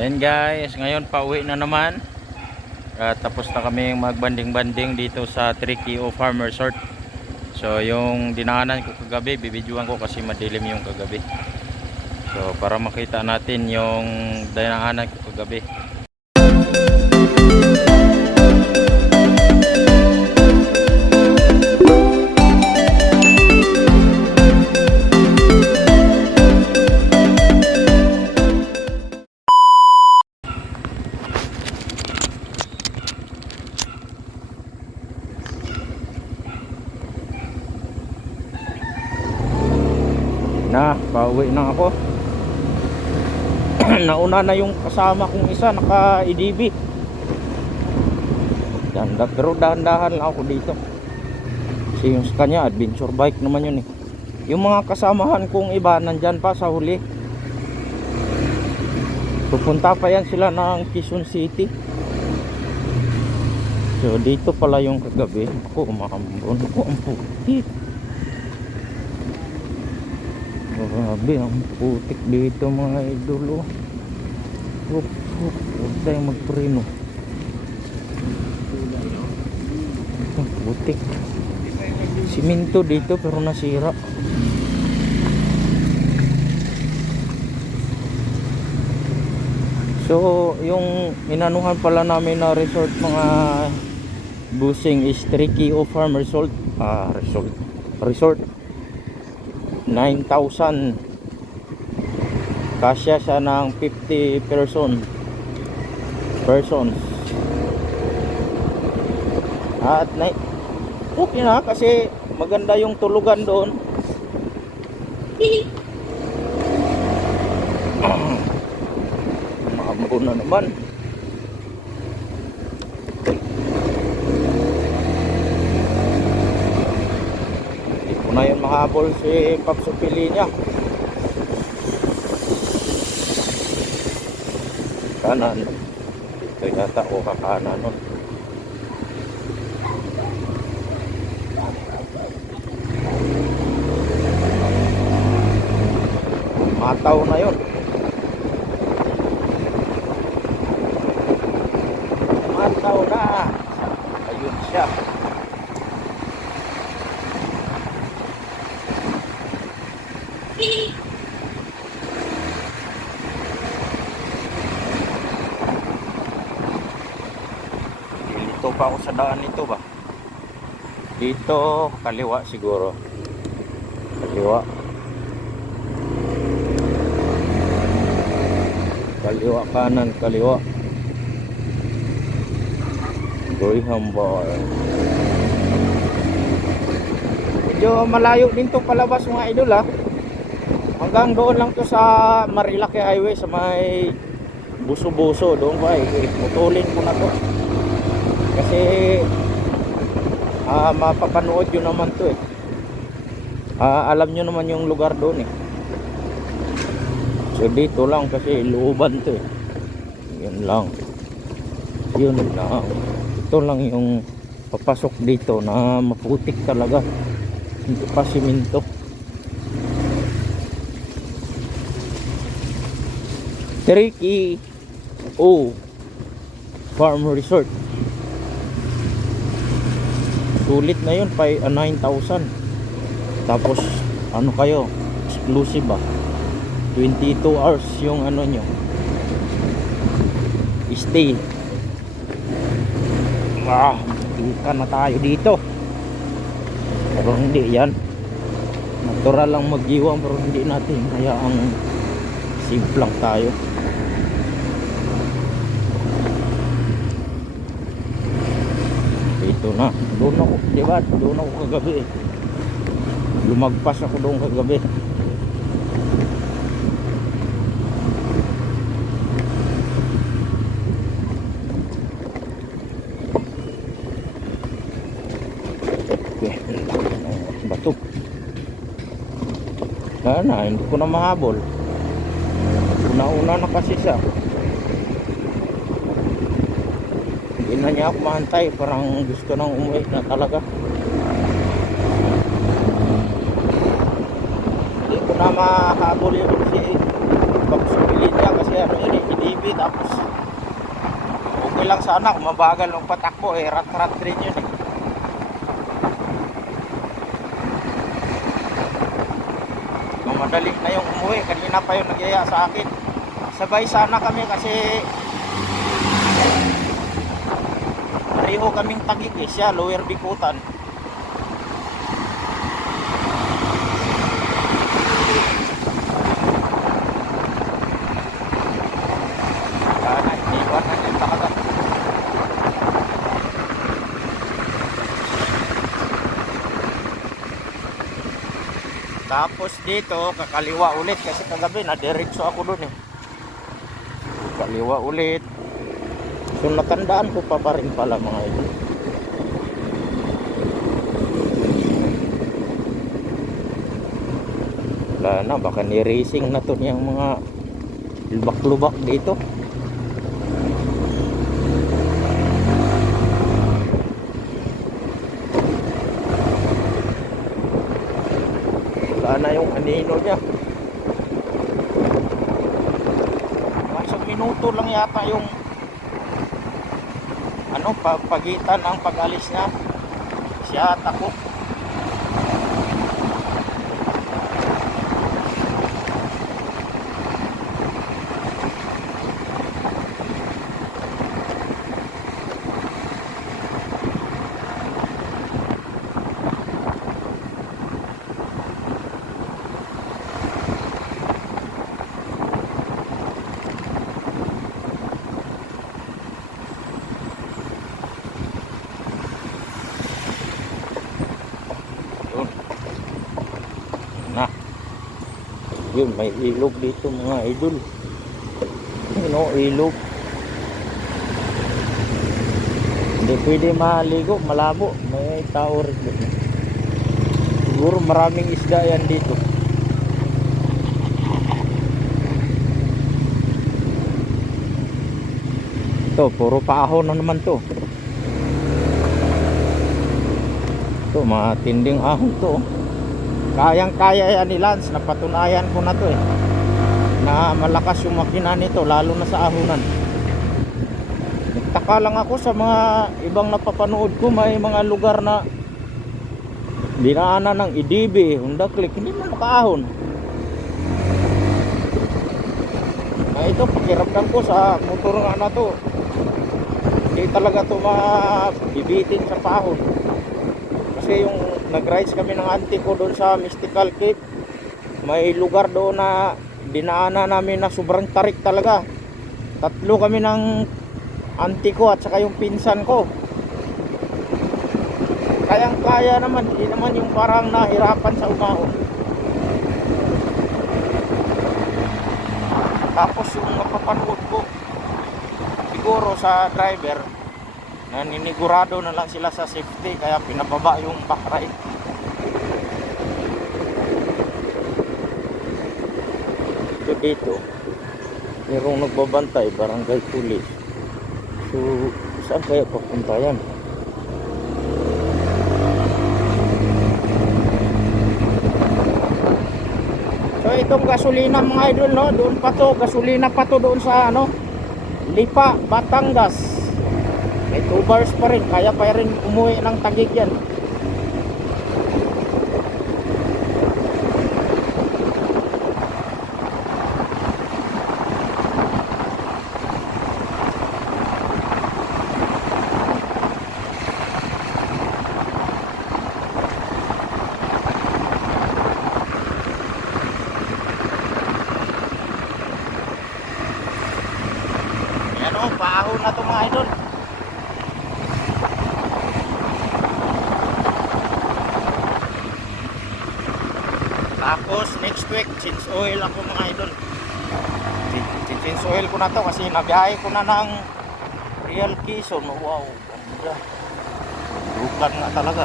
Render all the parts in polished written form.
Ayan guys, ngayon pauwi na naman. Tapos na kami magbanding-banding dito sa Tricky o Farm Resort. So yung dinaanan ko kagabi, bibidyoan ko kasi madilim yung kagabi. So para makita natin yung dinaanan ko kagabi. Pauwi na ako. Nauna na yung kasama kong isa, naka-EDB. Pero dahan-dahan lang ako dito. Kasi yung sa kanya, adventure bike naman yun eh. Yung mga kasamahan kong iba, nandyan pa sa huli. Pupunta pa yan sila ng Quezon City. So dito pala yung kagabi. Ako, umakambon ko ang puti. Grabe, ang putik dito mga idolo. Huwag tayong magpreno. Ang putik. Siminto dito pero nasira. So yung inanuhan pala namin na resort mga busing is Tricky o Farm Resort. Resort 9,000. Kasya siya ng 50 persons. At okay na kasi maganda yung tulugan doon. Maamo na naman. Na yun mahabol si Papsupili niya. Kanan ito yata o kakanan nun. Mataw na yun. Mataw na. Ayun siya. Dito pa ako sa daan nito ba? Dito kaliwa siguro. Kaliwa kanan, kaliwa. Goyhambar. Medyo malayo din to palabas mga idol ha. Hanggang doon lang to sa Marilaki Highway sa may Buso-Buso doon ba putulin ko na to kasi mapapanood yun naman to alam nyo naman yung lugar doon so dito lang kasi looban to yun lang ito lang yung papasok dito na maputik talaga, hindi pa siminto. Tricky o Farm Resort. Sulit na yun, 9,000. Tapos ano kayo, exclusive ba? 22 hours yung ano nyo stay. Kita na tayo dito. Pero hindi yan. Natural lang mag-iwang pero hindi natin hayaang simplang tayo. Ito na, doon ako, diba? Doon ako kagabi lumagpas ako doon kagabi. Okay, bato hindi ko na mahabol. Una na kasi siya. Hindi na niya ako mahantay. Parang gusto nang umuwi na talaga. Hindi ko na mahabol yun si Papsupili. linya kasi ano yun eh, hinibi. Tapos okay lang sana kung mabagal ng patakbo eh, rat-rat rin yun eh. Madali na yung umuwi, kanina pa yung nagyaya sa akin. Sabay sana kami kasi pareho kaming Taguig eh, siya Lower Bikutan. Sana iniwan na yung takagat. Tapos dito kakaliwa ulit kasi kagabi na diretso ako dun eh. Kaliwa ulit. So natandaan ko pa rin pala mga ito. Wala na, baka ni-racing na to niyang mga lubak-lubak dito. Wala na yung anino niya. Isang minuto lang yata yung ano, pagitan ng pag-alis niya. Siya takot. Yun, may ilog dito mga idol. Ano, ilog. Hindi pwede maligo, malabo. May tao rin dito. Siguro maraming isda yan dito. Ito, puro paahon na naman to. Ito, matinding ahon to. Kayang-kaya yan ni Lance, napatunayan ko na to eh, na malakas yung makina nito lalo na sa ahonan. Nagtaka lang ako sa mga ibang napapanood ko, may mga lugar na dinaanan ng IDB, Honda Click, hindi man makaahon. Na ito, pakiramdam ko sa motor nga na to, hindi talaga to mabibitin sa paahon. Kasi yung nag-rides kami ng auntie ko doon sa Mystical Cave, may lugar doon na dinaanan namin na sobrang tarik talaga. Tatlo kami ng auntie ko at saka yung pinsan ko. Kayang-kaya naman, hindi naman yung parang nahirapan sa umahon. Tapos yung napapanood ko, siguro sa driver, naninigurado na lang sila sa safety kaya pinababa yung back right. Ito dito merong nagbabantay, barangay police. So saan kaya papunta yan? So itong gasolina mga idol, no, doon pa to, gasolina pa to doon sa ano, Lipa, Batangas. May 2 bars pa rin, kaya pa rin umuwi ng Taguig yan. Yan o, paahon na to mga idol. Tapos next week change oil ako mga idol. Change oil ko na to kasi nabiyahe ko na ng Real Quezon. Wow, ganda. Lukan nga talaga.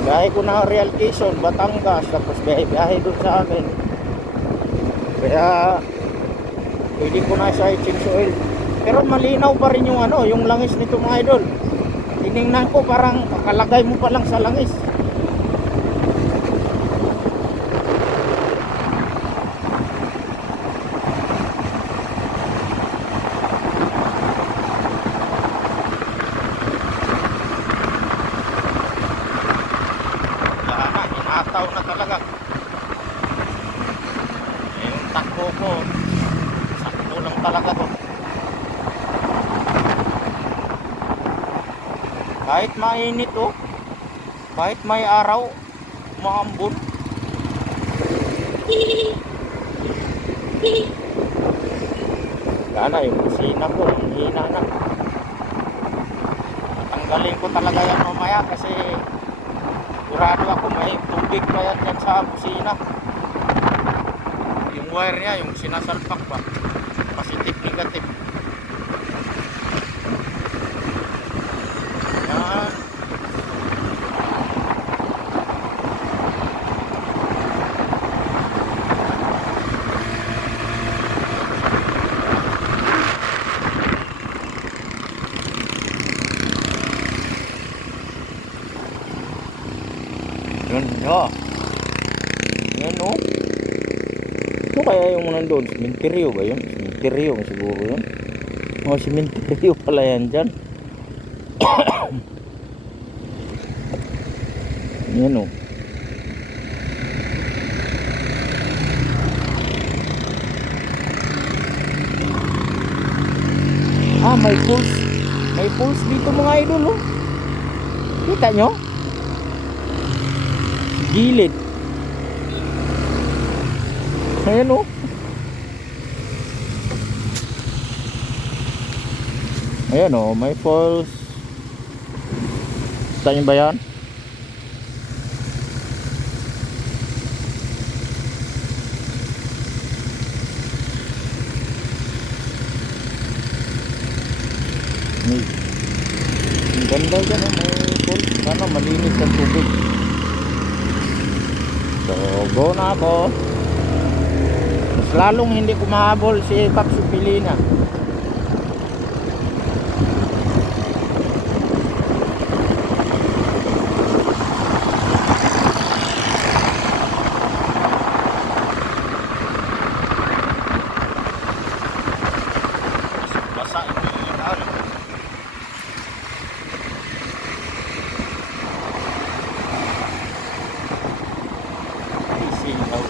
Nabiyahe ko na Real Quezon, Batangas, tapos biyahe doon sa amin. Kaya pwede ko na siya change oil. Pero malinaw pa rin yung ano, yung langis nito mga idol. Tiningnan ko parang kakalagay mo pa lang sa langis. lang talaga to. Kahit mainit oh, kahit may araw, maambon. Sana yung kusina ko, hina na. Tanggalin ko talaga yan mamaya kasi sigurado ako may tubig pa yan dyan sa kusina. Yung wire niya, yung sinasalpak ba, positive negative. Yan. Yun o. Yan o. Ito kaya yung nandun? Simenteryo ba yun? Simenteryo siguro yun. O simenteryo pala yan dyan. Yan o. Ah, may pulse. May pulse dito mga idol o. Kita nyo? Gilid. Ayan o. Ayan o, may falls. Kita nyo ba yan? Ang ganda dyan o, may falls. Sana malinis ang tubig. So, go na ako. Mas lalong hindi ko mahabol si Paxo Pilina. Basa ito yung ano. Isilaw.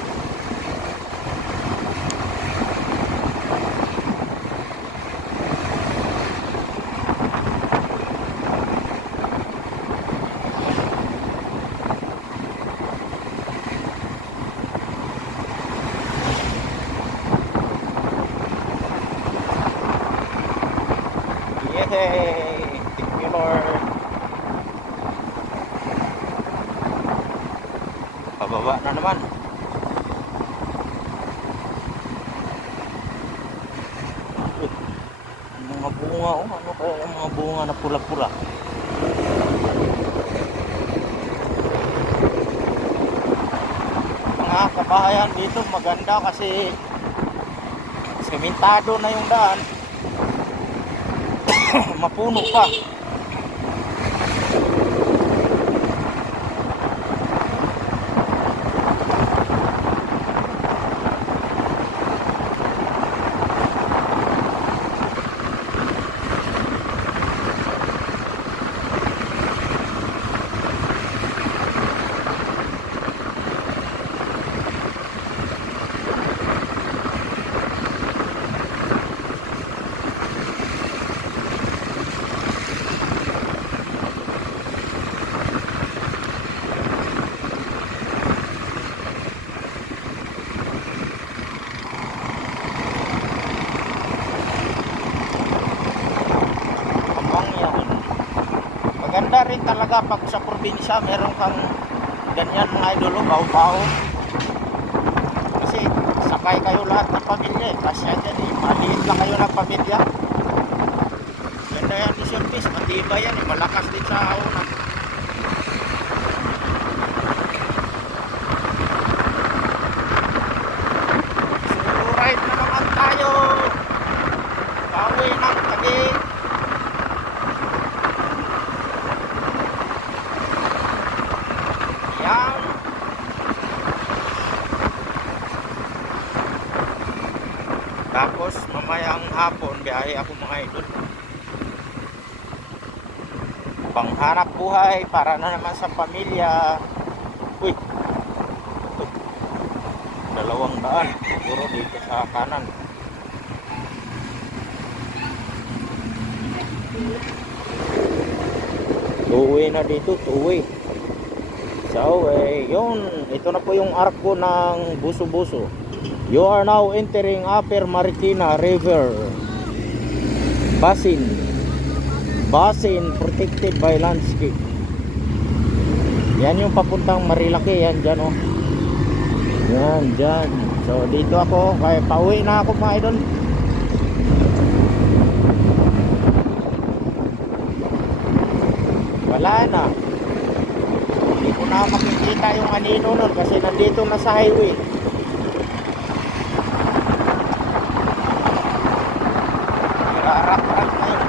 Yay! Thank you, Lord. Pababa na naman. Mga bunga oh, ano kaya yung mga bunga na pula-pula? Mga kabahayan dito maganda kasi sementado na yung daan. Mapuno pa. Maganda rin talaga pag sa probinsya meron kang ganyan mga idolo, baw-baw. Kasi sakay kayo lahat ng pamilya eh. Kasi yan eh, maliit lang kayo ng pamilya. Ganda yan ni service, matibay yan eh, malakas din sa una. So ride na naman tayo. Pauwi ng Taguig. Tapos mamayang hapon biyahe ako mga idol. Panghanap buhay para na naman sa pamilya. Uy, 200 siguro dito sa kanan. Two-way na dito, two-way. So, yun, ito na po yung arko ng Buso-Buso. You are now entering Upper Marikina River Basin. Basin protected by landscape. Yan yung papuntang Marilaki, yan dyan oh. Yan, dyan. So, dito ako, kaya pauwi na ako mga idol. Wala na. Hindi ko na makikita yung anino nun kasi nandito na sa highway. Harap-harap na yun.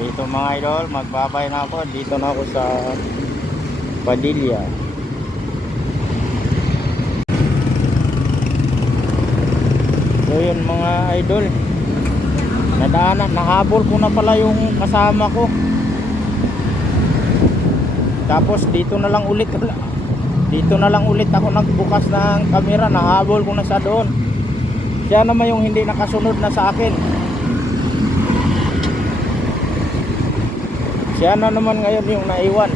Dito mga idol, magbabay na ako. Dito na ako sa Padilla. So yun mga idol, nahabol ko na pala yung kasama ko. Tapos dito na lang ulit ako nagbukas ng camera. Nahabol ko na sa doon. Siya naman yung hindi nakasunod na sa akin. Siya na naman ngayon yung naiwan.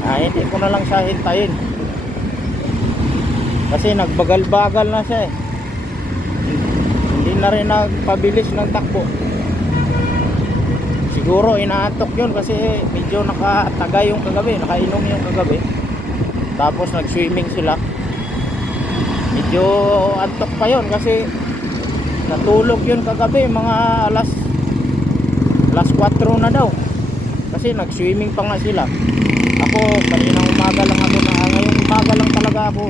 Hindi ko na lang siya hintayin. Kasi nagbagal-bagal na siya eh. Hindi na rin nagpabilis ng takbo. Siguro inaantok yun kasi medyo nakatagay yung kagabi, nakainom yung kagabi. Tapos nag-swimming sila. Medyo antok pa yun kasi natulog yun kagabi mga alas 4 na daw. Kasi nag-swimming pa nga sila. Ako kaninang umaga lang ako ngayong umaga lang talaga ako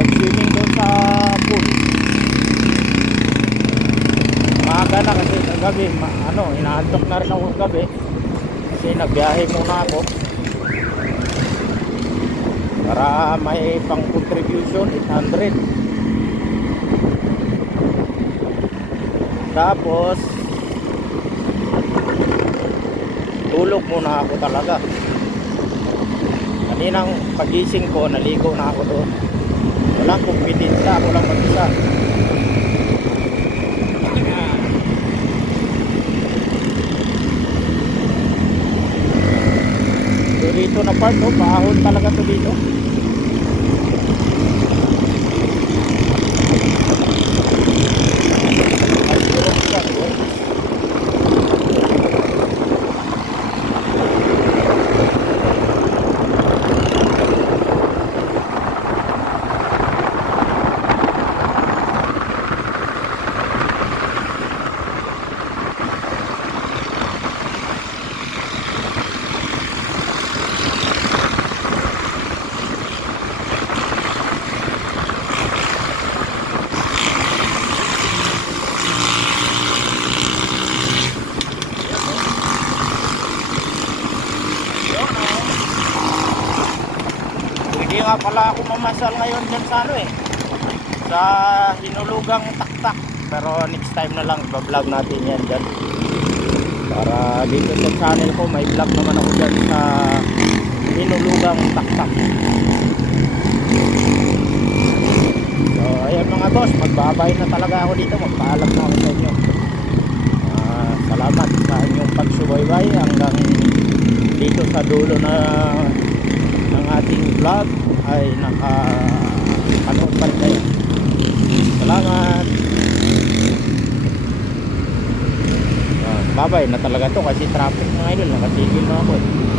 nag-swimming doon sa pool. Umaga na kasi kagabi inaantok na rin ako kagabi kasi nagbiyahe muna ako para may pang contribution 800. Tapos tulog muna ako talaga. Kaninang pagising ko naligo na ako doon. Walang kumpetensya, ako lang mag-isa. So dito na part, paahon talaga to dito. Hindi nga pala ako mamasal ngayon dyan sa sa Hinulugang Taktak. Pero next time na lang iba-vlog natin yan dyan. Para dito sa channel ko may vlog naman ako dyan sa Hinulugang Taktak. So ayan mga boss, magbabay na talaga ako dito. Magpaalam na ako sa inyo. Salamat sa inyong pagsubaybay hanggang dito sa dulo na ng ating vlog ay nakapanood pa rin kayo. Salamat. Babay na talaga to kasi traffic na idol, nakatigil na ako eh.